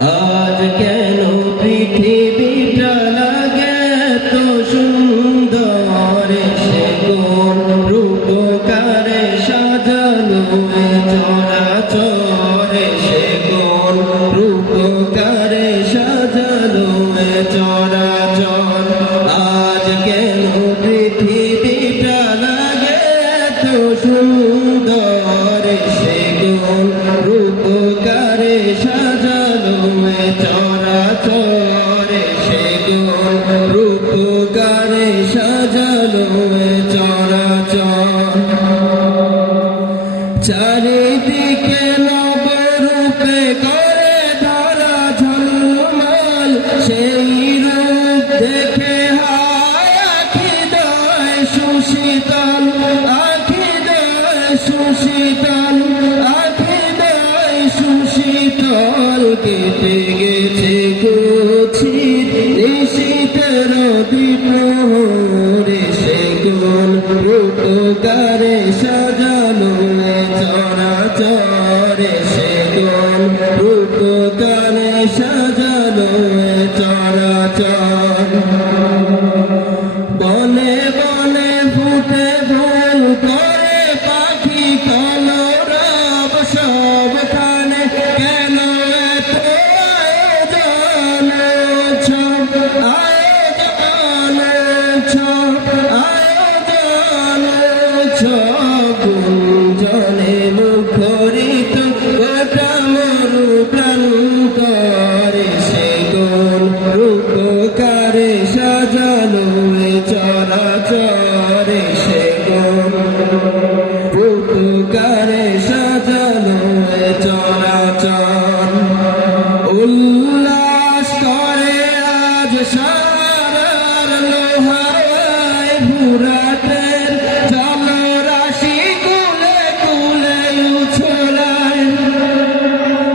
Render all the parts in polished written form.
আজ কেন পৃথিবীটা লাগে তো সুন্দর, সে কোন রূপকারে সাজানো এ চরাচর, সে কোন রূপকারে সাজানো এ চরাচর। আজ কেন পৃথিবীটা লাগে তো সুন্দর, সে কোন রূপকারে সাজানো এ চরাচর, সে কোন রূপকারে সাজানো এ চরাচর। চারিদিকে নবরূপে করে ধরা ঝলমল, সেই রূপ দেখে হায় আখিদয় সুশীতল, আখিদয় সুশীতল, আখিদয় সুশীতল। কেটে গেছে কুচির নিশীথের দ্বিপ্রহরে, সে কোন রূপকারে সাজানো এ চরাচর, সে কোন রূপকারে সাজানো এ চরাচর। বনে বনে ফুটে ফুল করে পাখি কলরব, সবখানে কেন এত আয়োজন ছব, আয়োজন ছব, আয়োজন ছব। গুঞ্জনে মুখরিত গোটা মরু প্রান্তরে, সে কোন রূপকারে সাজানো এ চরাচর, সে কোন রূপকারে সাজানো এ চরাচর। উল্লাস করে আজ সারার লোহায় ভুরাটের জলরাশি কুলে কুলে উছলায়,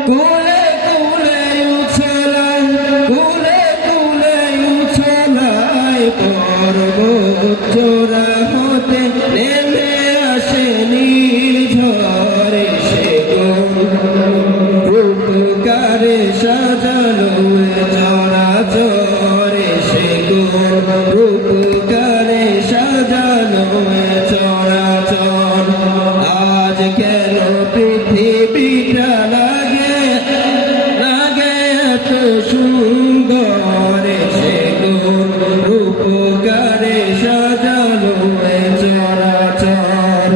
কুলে কুলে উছলায়, কুলে কুলে উছলায়। পর্বত চূড়া হতে নেমে আসে নির্ঝরে, সে কোন রূপকারে সাজানো এ চরাচর, সে কোন রূপকারে সাজানো এ চরাচর। আজ কেন পৃথিবীটা লাগে লাগে এত সুন্দর, সে কোন রূপকারে সাজানো এ চরাচর।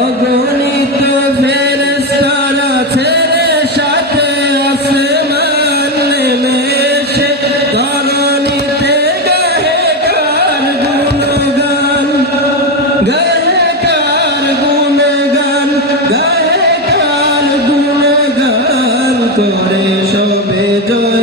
অগণিত ফেরেশতারা ছেড়ে সাথে আসমান নেমে এসে ধরণীতে গাহে কার গুণগান, গাহে কার গুণগান, গাহে কার গুণগান। করে সবে জয়